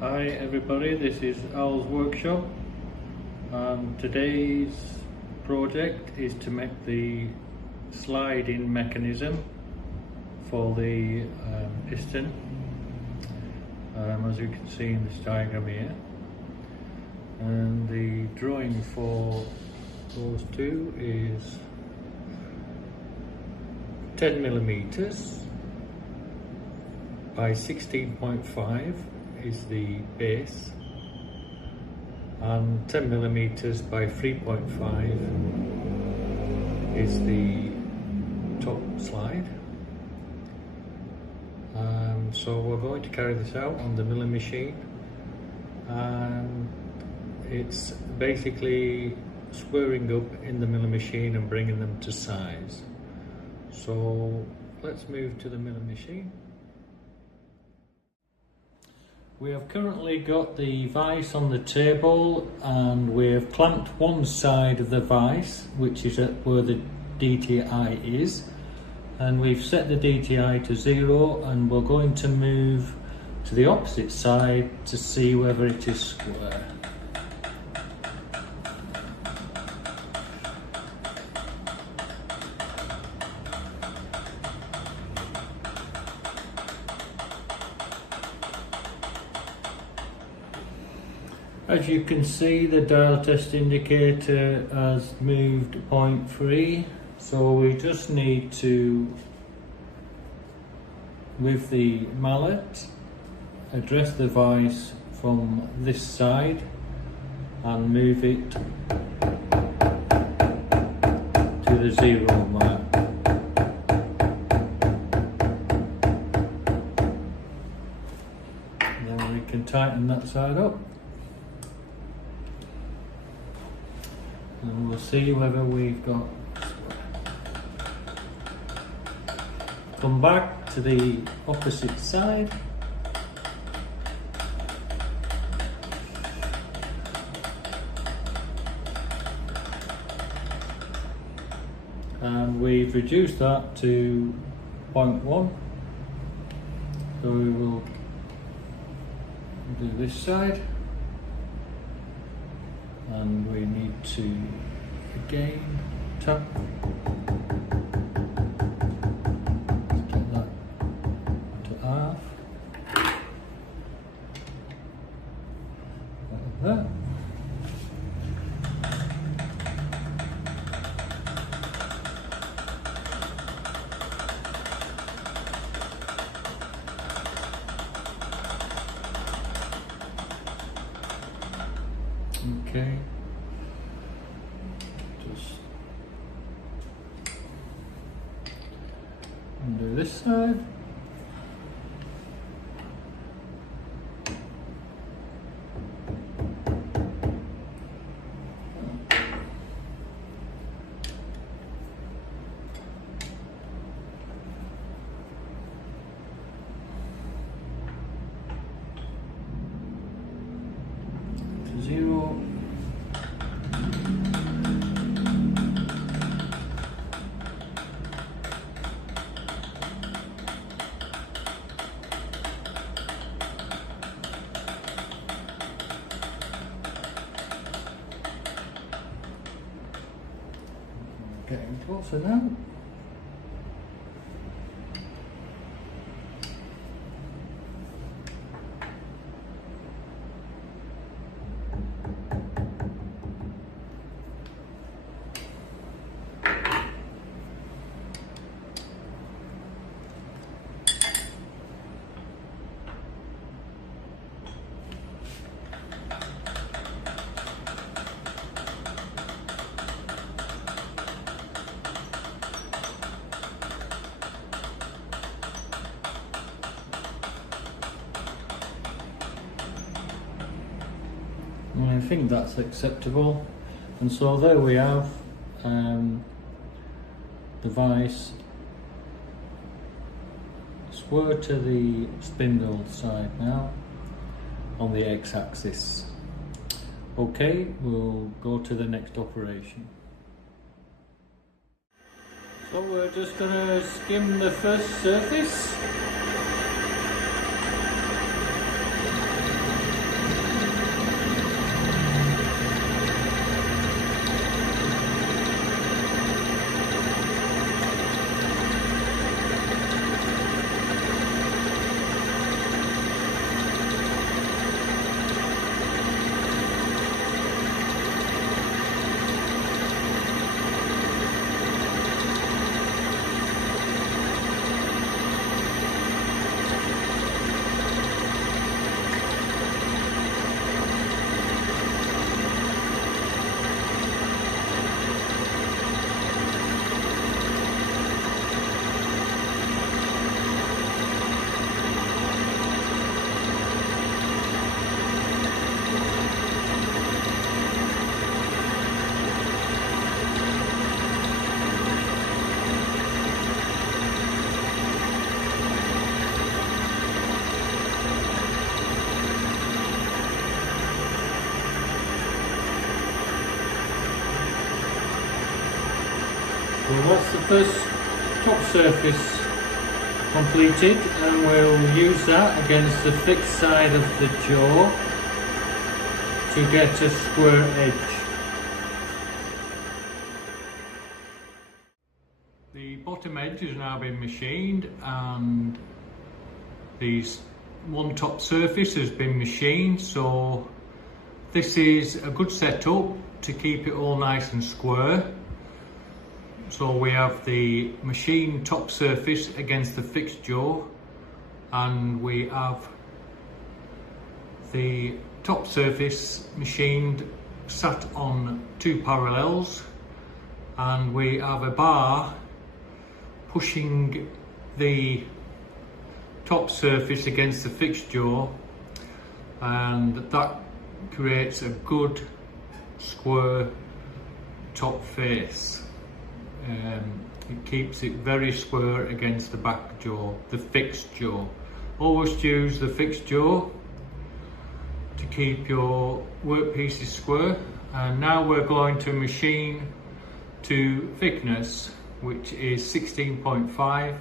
Hi everybody, this is Al's Workshop, and today's project is to make the sliding mechanism for the piston, as you can see in this diagram here. And the drawing for those two is 10mm by 16.5 is the base, and 10mm by 3.5 is the top slide. So we're going to carry this out on the milling machine, and it's basically squaring up in the milling machine and bringing them to size. So let's move to the milling machine. We have currently got the vise on the table, and we have clamped one side of the vise, which is at where the DTI is, and we've set the DTI to 0, and we're going to move to the opposite side to see whether it is square. As you can see, the dial test indicator has moved 0.3, so we just need to, with the mallet, address the vise from this side and move it to the 0 mark. Then we can tighten that side up. And we'll see whether we've got. Come back to the opposite side. And we've reduced that to 0.1. So we will do this side. And we need to again tap, get that to half, like that. Okay, just undo this side. To 0. Getting closer now. And I think that's acceptable, and so there we have the vise square to the spindle side now on the x-axis. Okay, we'll go to the next operation. So we're just going to skim the first surface. first top surface completed, and we'll use that against the fixed side of the jaw to get a square edge. The bottom edge has now been machined, and the one top surface has been machined, so this is a good setup to keep it all nice and square. So we have the machined top surface against the fixed jaw, and we have the top surface machined sat on two parallels, and we have a bar pushing the top surface against the fixed jaw, and that creates a good square top face. It keeps it very square against the back jaw, the fixed jaw. Always use the fixed jaw to keep your workpieces square. And now we're going to machine to thickness, which is 16.5,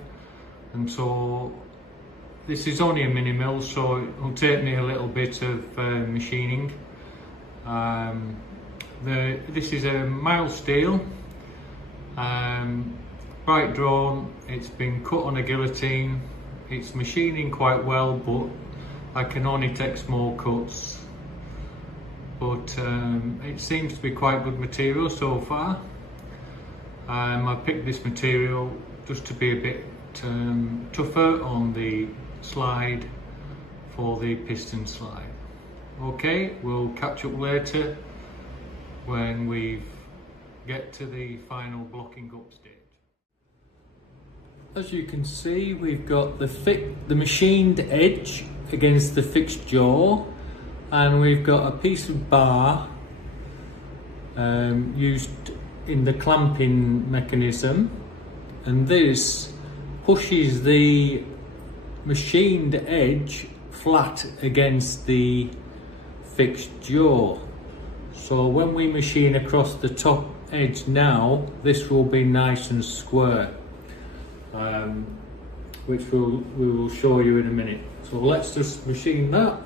and so this is only a mini mill, so it will take me a little bit of machining. This is a mild steel, bright drawn. It's been cut on a guillotine. It's machining quite well, but I can only take small cuts. But it seems to be quite good material so far. I picked this material just to be a bit tougher on the slide for the piston slide. Okay, we'll catch up later when we get to the final blocking up stage. As you can see, we've got the machined edge against the fixed jaw, and we've got a piece of bar used in the clamping mechanism, and this pushes the machined edge flat against the fixed jaw. So when we machine across the top edge now, this will be nice and square, which we will show you in a minute. So let's just machine that.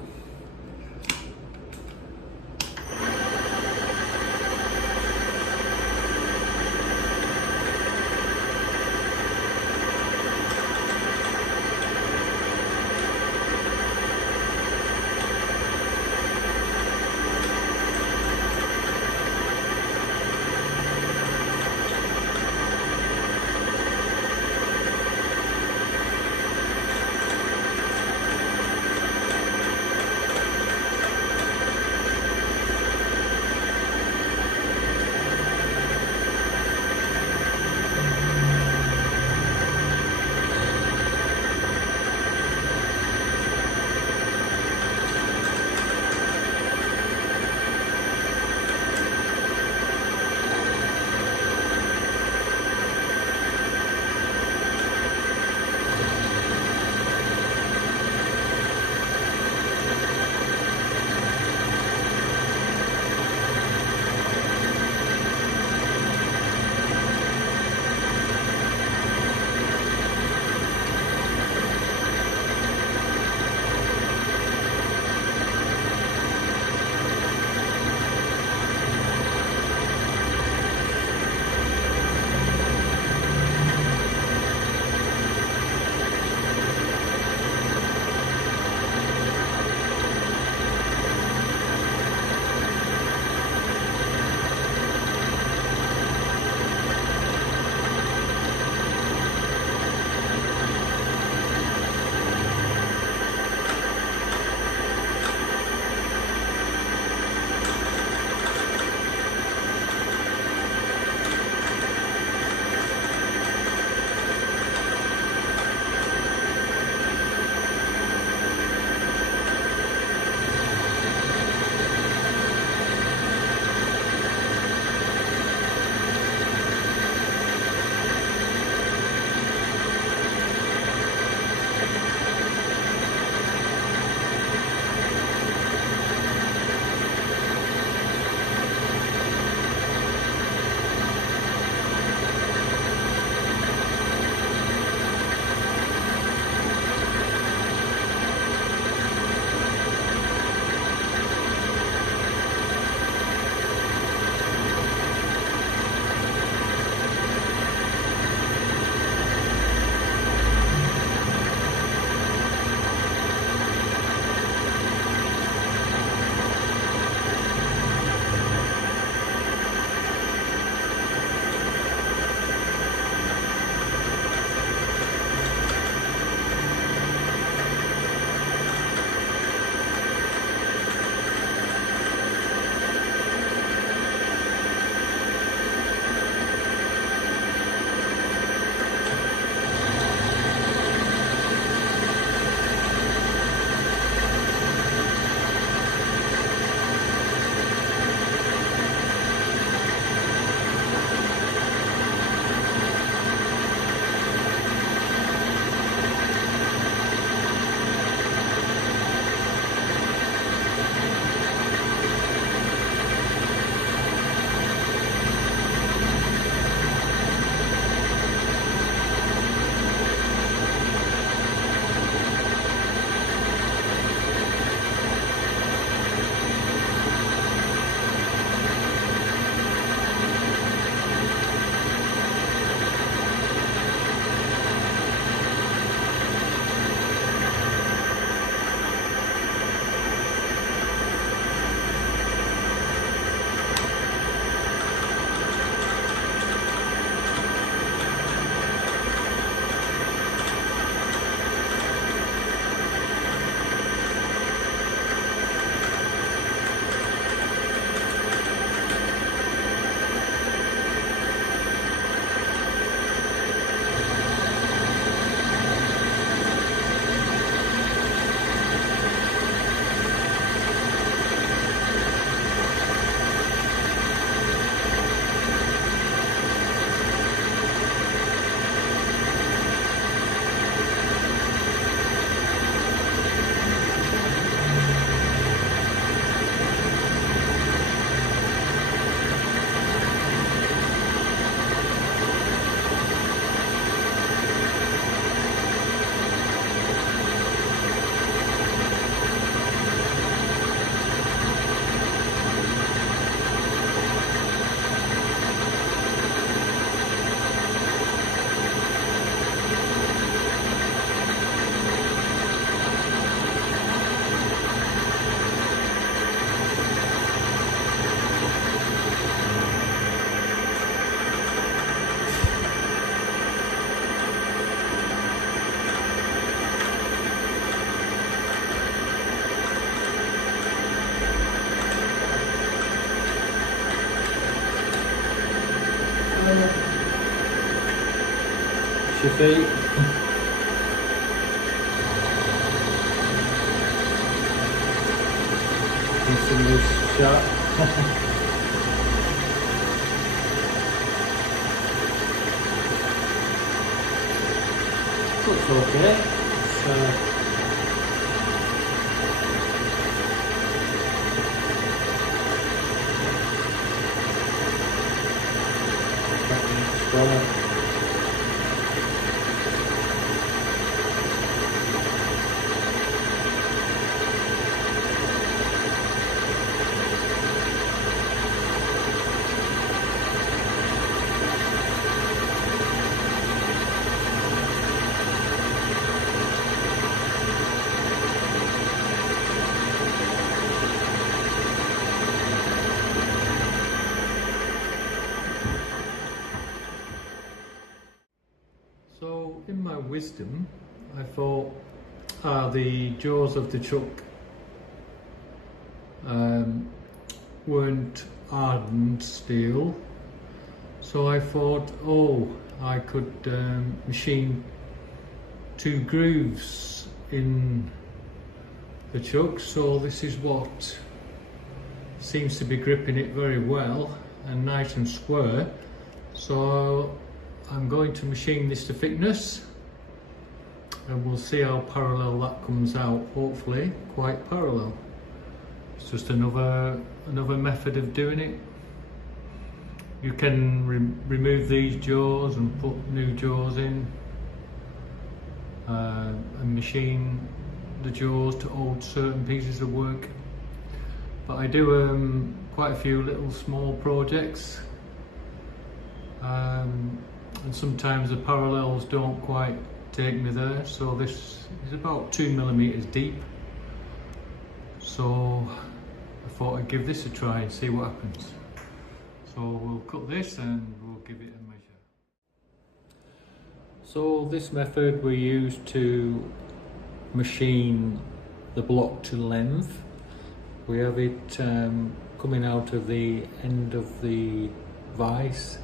Shafiq. It's a loose shot. Looks okay. It's So, in my wisdom, I thought the jaws of the chuck weren't hardened steel, so I thought, oh, I could machine 2 grooves in the chuck, so this is what seems to be gripping it very well and nice and square. So I'm going to machine this to thickness and we'll see how parallel that comes out. Hopefully quite parallel. It's just another method of doing it. You can remove these jaws and put new jaws in and machine the jaws to hold certain pieces of work. But I do quite a few little small projects, and sometimes the parallels don't quite take me there, so this is about 2mm deep, so I thought I'd give this a try and see what happens. So we'll cut this and we'll give it a measure. So this method we use to machine the block to length. We have it coming out of the end of the vise,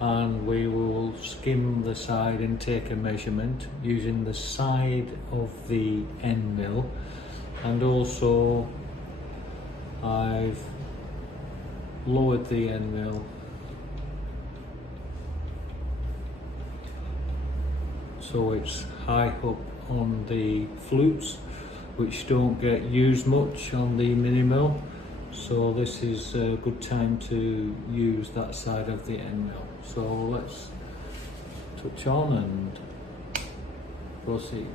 and we will skim the side and take a measurement using the side of the end mill, and also I've lowered the end mill so it's high up on the flutes, which don't get used much on the mini mill, so this is a good time to use that side of the end mill. So let's touch on and proceed.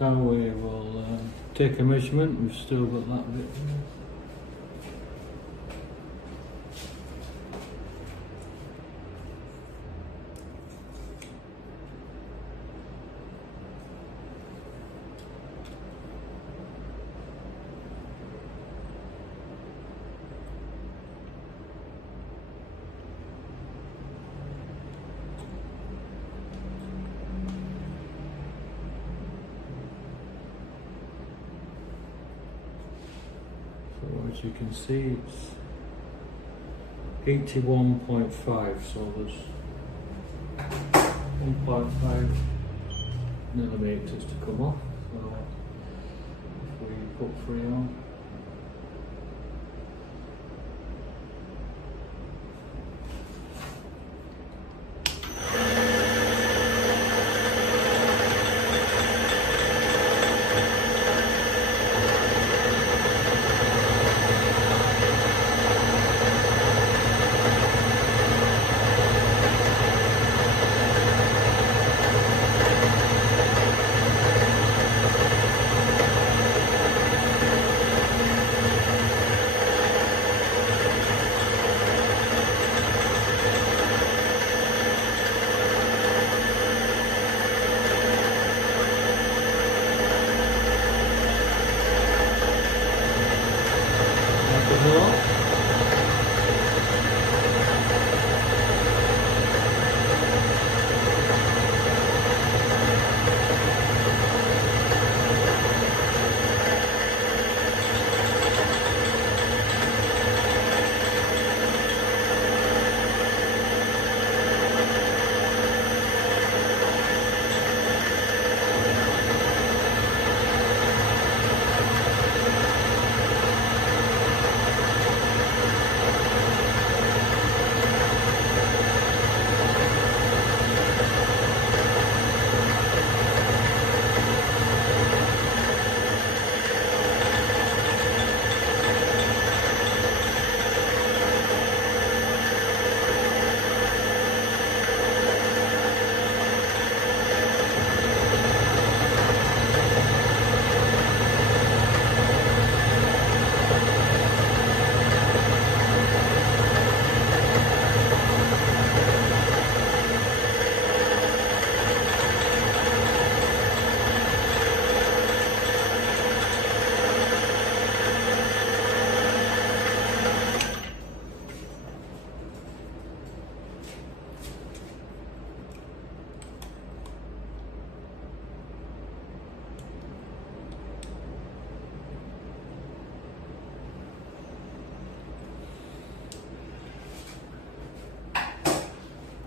Now we will take a measurement. We've still got that bit. So as you can see, it's 81.5, so there's 1.5 millimeters to come off. So if we put 3 on,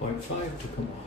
.5 to come off.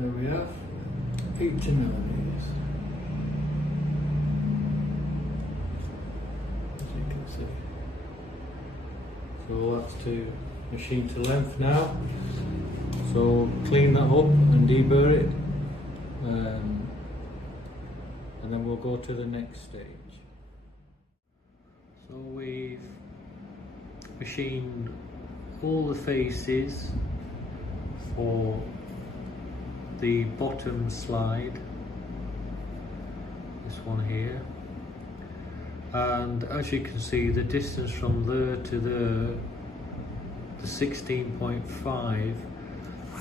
There we have 80 millimeters. As you can see. So that's to machine to length now. So clean that up and deburr it, and then we'll go to the next stage. So we've machined all the faces for the bottom slide, this one here, and as you can see the distance from there to there, the 16.5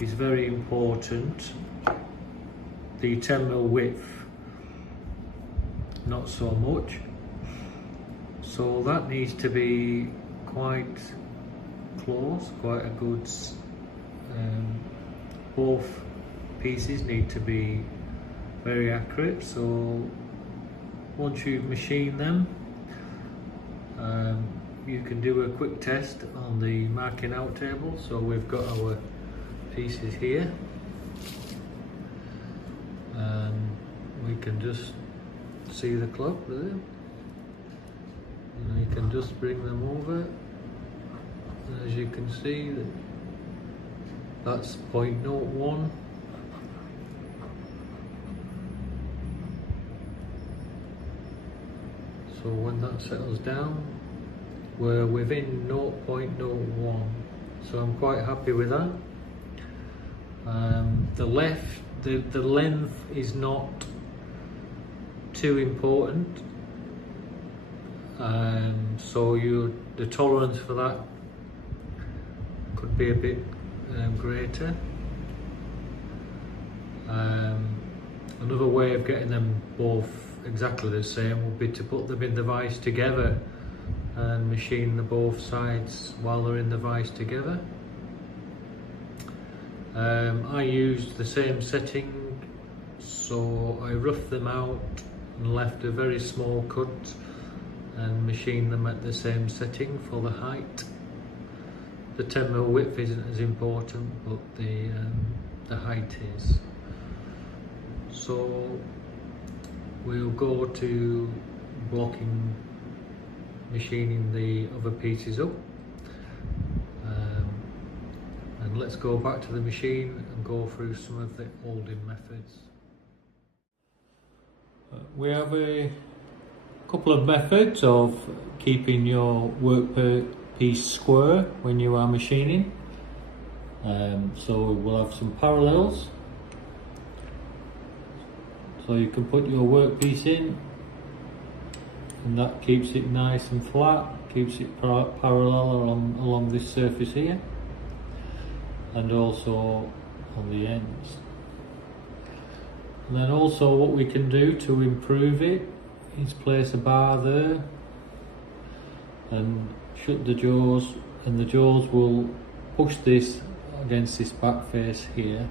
is very important. The 10mm width, not so much. So that needs to be quite close, quite a good, both pieces need to be very accurate. So once you've machined them, you can do a quick test on the marking out table. So we've got our pieces here, and we can just see the clock there, and you can just bring them over. As you can see, that's 0.01. So when that settles down, we're within 0.01. So I'm quite happy with that. The length is not too important. So the tolerance for that could be a bit greater. Another way of getting them both exactly the same would be to put them in the vise together and machine the both sides while they're in the vise together. I used the same setting, so I roughed them out and left a very small cut and machined them at the same setting for the height. The 10mm width isn't as important, but the height is. So we'll go to blocking, machining the other pieces up, and let's go back to the machine and go through some of the Oldham methods. We have a couple of methods of keeping your workpiece square when you are machining. So we'll have some parallels. So you can put your workpiece in, and that keeps it nice and flat, keeps it parallel along this surface here, and also on the ends. And then also what we can do to improve it is place a bar there and shut the jaws, and the jaws will push this against this back face here,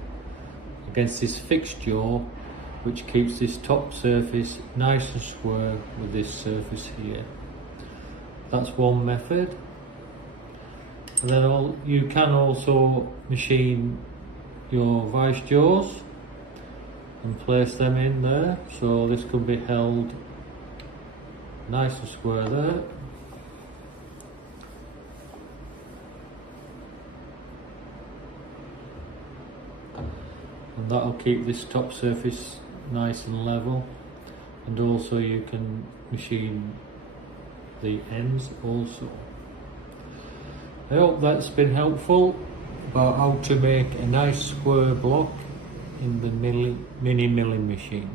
against this fixed jaw, which keeps this top surface nice and square with this surface here. That's one method. And then you can also machine your vice jaws and place them in there, so this could be held nice and square there. And that'll keep this top surface nice and level, and also you can machine the ends also. I hope that's been helpful about how to make a nice square block in the mini milling machine.